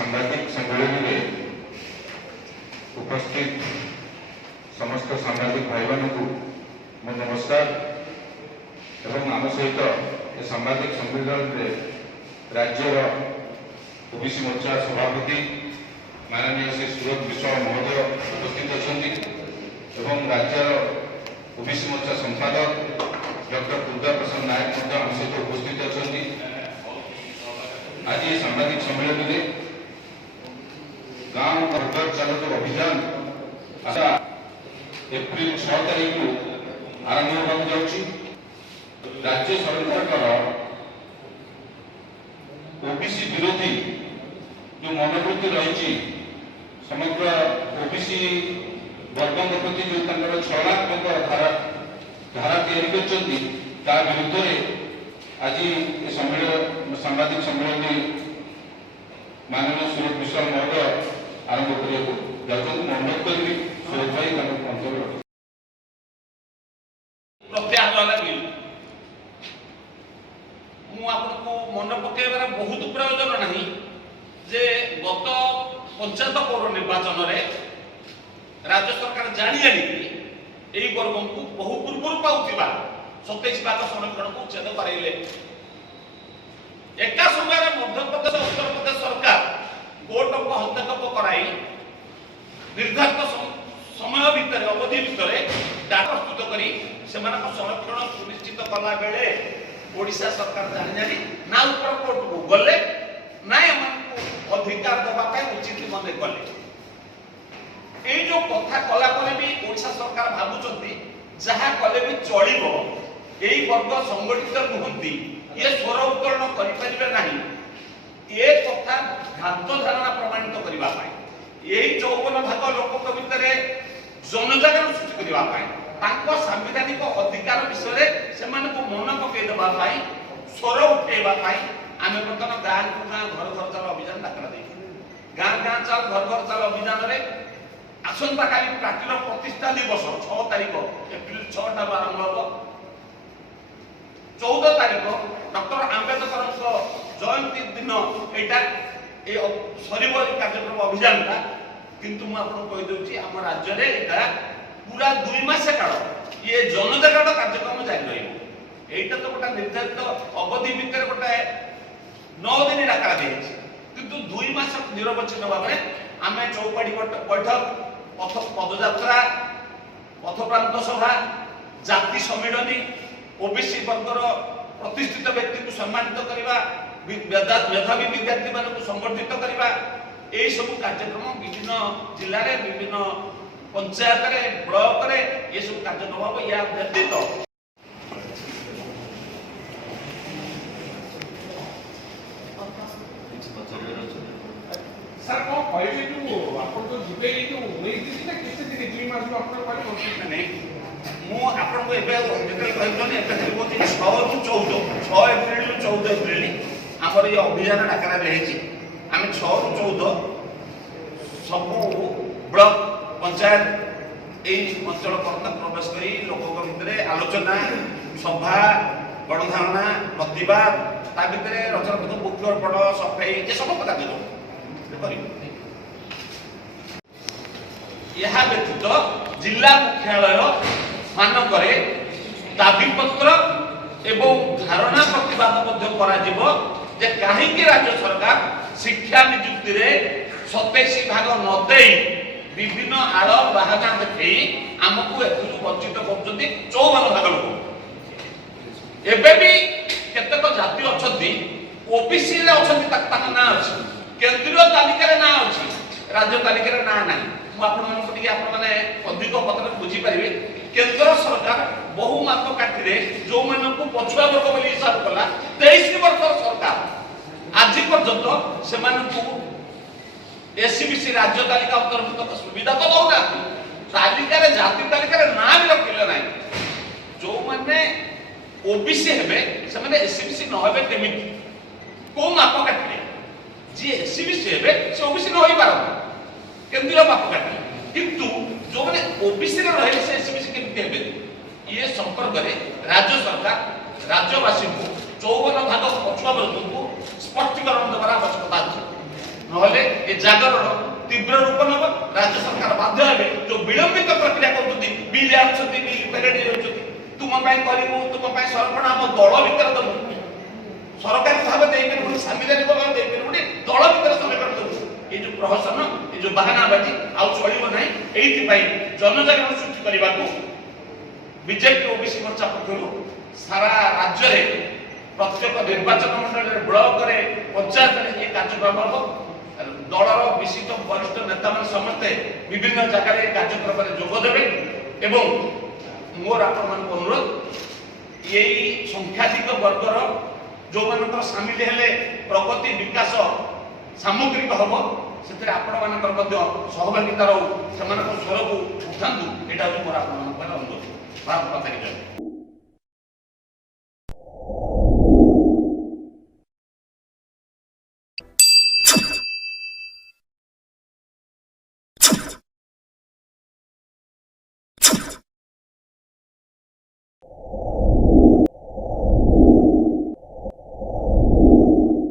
सांबादिक सम्मेलन में उपस्थित समस्त सांबादिक भाई मान को मो नमस्कार एवं आम सहित ए सांबादिक सम्मेलन में राज्यर ओबीसी मोर्चा सभापति माननीय श्री सुरत विश्वाल महोदय उपस्थित अच्छा एवं राज्यर ओबीसी मोर्चा संपादक डॉक्टर दुर्गा प्रसाद नायक आम सहित उपस्थित अच्छा। आज ये सांबादिक सम्मेलन में गांव घर घर चलो जो अभियान आशा एप्रिल 6 तारीख को आरंभ होगा जाउछि। राज्य सरकार ओबीसी विरोधी जो मनोवृत्ति रही समग्र ओबीसी वर्ग प्रति जो 6,00,000 धारा धारा विरुद्ध आज सम्मेलन सांबादिक सम्मेलन में माननीय सुरत विश्वाल महोदय आरंभ करने अनुरोध करी सुरत भाई मन पकड़ बहुत प्रयोजन नहीं जे गत पंचायत पौर निर्वाचन राज्य सरकार जानी यही वर्ग को बहु पूर्व पाऊा 27 भाग संरक्षण को उच्छेद कराइले। एका समय मध्य प्रदेश उत्तर प्रदेश सरकार कोर्ट को हस्तक्षेप कराई निर्धारित समय भितर अवधि भितर डाटा प्रस्तुत करी संरक्षण सुनिश्चित कला बेले ओडिशा सरकार जानी ना ऊपर कोर्ट को गले ना अधिकार देवा उचित मने कले। ये जो कथा कला कले भी ओडिशा सरकार भावुचंती जहाँ कले भी चलिबो यही वर्ग संगठित नुहति ये स्वर उत्तोलन करें ये कथा भ्रांत धारणा प्रमाणित करने यही 54 भाग लोक भितर जनजागरण सृष्टि करने सांविधानिक अधिकार विषय से मन पकईदेवा स्वर उठेवा आम बर्तमान गाँ को गाँ घर घर चाल अभियान डाकरा दे गाँ गाँ चाल घर घर चाल अभियान आसंता काली पार्टी प्रतिष्ठा दिवस 6 तारीख एप्रिल 6 ठार आरंभ हम 14 तारीख डॉक्टर आंबेडकर जयंती दिन यहाँ सर कार्यक्रम अभियान किंतु मुझे आम राज्य में पूरा 2 मास काल ये जनजागरण कार्यक्रम जारी रहा तो गोटे निर्धारित अवधि भितर गोटे 9 दिन डाकरा दी किंतु 2 मास निरवच्छिन्न भाव में आम चौपाड़ी बैठक पदयात्रा पथप्रांत सभा जाति सम्मिलनी ओबीसी वर्गर प्रतिष्ठित व्यक्ति को सम्मानित करवा मेधावी विद्यार्थी मान को संगठित करवा यही सब कार्यक्रम विभिन्न जिले में विभिन्न पंचायत ब्लॉक रे ये सब कार्यक्रम हम या व्यतीत सर को कहले जो आपन तो जिबे जो 19 दिन ना केते दिन 2 मास आपन पाले कंप्लीट नहीं मु आपन को एबे जेते कहजोनी एबे होती 6 रु 14 6 एप्रिल रु 14 एप्रिल हमर ये अभियान डाकरा रहछि हम 6 रु 14 सब ब्लॉक पंचायत ए अंचल कर्ता प्रवेश करी लोक भितर आलोचना सभा गणधारणा प्रतिवाद ता भितर रचनात्मक वृक्षारोपण सफाई ये सब कथा करो यह व्यतीत जिला मुख्यालय मानक दाबीपत्र एवं धारणा प्रतिवाद जे कहीं राज्य सरकार शिक्षा नियुक्ति रे 27 भाग न दे विभिन्न आड़ बाहाना देखी आमको वंचित कर 54 भाग लोक एबे भी केतक जाति अच्छा ओबीसी ना अच्छी केंद्रीय तालिका ना अच्छी राज्य तालिका ना ना मुझे अधिक पत्र बुझीपारे केंद्र सरकार बहु माप काठी जो मान पछुआ वर्ग बोली हिसाब कला 23 वर्ष सरकार आज पर्यंत से एससीबीसी राज्य तालिका अंतर्भुक्त सुविधा तो दौना तालिका जाति तालिका ना भी रखिले ना जो मैंने ओबीसी हेबे से माने एससीबीसी न हेबे केमिति को माप काठी जी एससीबीसी हेबे से ओबीसी न होई पारो केंद्रीय माप काठी किंतु जो माने ओबीसी रे रहे से एससीबीसी केमिति हेबे ये संपर्क में राज्य सरकार राज्यवासी को 54 भाग पछुआ वर्ग को स्पष्टीकरण देवार आवश्यकता अच्छे ना ଏ ଜାଗରଣ ତୀବ୍ର ରୂପ ନେବ। ରାଜ୍ୟ ସରକାର ବାଧ୍ୟ ହେବେ ଯୋଉ ବିଳମ୍ବିତ ପ୍ରକ୍ରିୟା କରୁଛନ୍ତି, ବିଲ୍ ଆଣୁଛନ୍ତି, ବିଲ୍ ଫେରେଇ ଦେଉଛନ୍ତି, ତୁମ ପାଇଁ କରିବୁ, ତୁମ ପାଇଁ ସରକାର ଆମ ଦଳ ଭିତରେ ଦେବୁ, ସରକାରୀ ଭାବେ ଦେଇପାରିବୁନି, ସାମ୍ବିଧାନିକ ଭାବେ ଦେଇପାରିବୁନି, ଦଳ ଭିତରେ ସମୀକରଣ ଦେବୁ। এই যে প্রহসন, এই যে বাহানাবাজি আউ চলিব নাই। এইথিপাই জনজাগরণ সৃষ্টি କରିବାକୁ বিজেপি ওবিসি মোর্চা পক্ষରୁ সারা রাজ্যরে প্রত্যেক নির্বাচন মন্ডলীর ব্লকরে পঞ্চায়েতরে এই কার্যক্রম হব। দলর বিশিষ্ট বরিষ্ঠ নেতা মানে সমস্তে বিভিন্ন জায়গায় এই কার্যক্রমে যোগ দেবে এবং মোর আপনার অনুরোধ এই সংখ্যাধিক বর্গর যে সামিল হলে প্রগতি বিকাশ সামগ্রিক হব, ସେଥିରେ ଆପଣମାନଙ୍କର ମଧ୍ୟ ସହଭାଗିତା ରହୁ, ସେମାନଙ୍କ ସ୍ୱରକୁ ଉଠାନ୍ତୁ। ଏଇଟା ହେଉଛି ମୋର ଆପଣମାନଙ୍କ ଅନୁରୋଧ। ଭାରତ ମାତା କି ଜୟ।